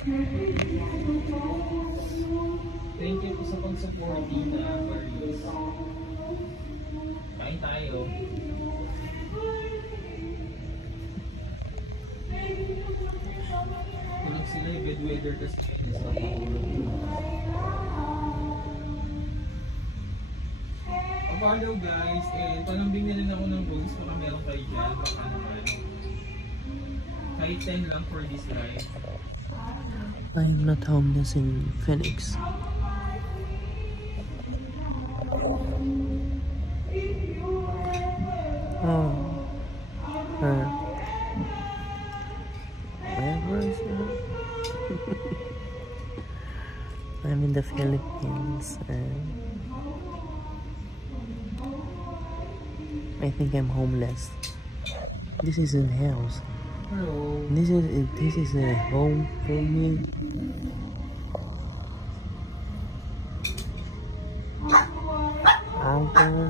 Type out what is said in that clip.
Thank you po sa pag-support na Paris. Kain tayo. Tulog sila yung good weather kasi hello guys, and panambing na rin ako ng bonus baka meron kayo dyan, baka naman. Kahit 10 lang for this live. I'm not homeless in Phoenix. Oh, where was it? I'm in the Philippines and I think I'm homeless. This is a house. Hello. This is a home for me. Okay.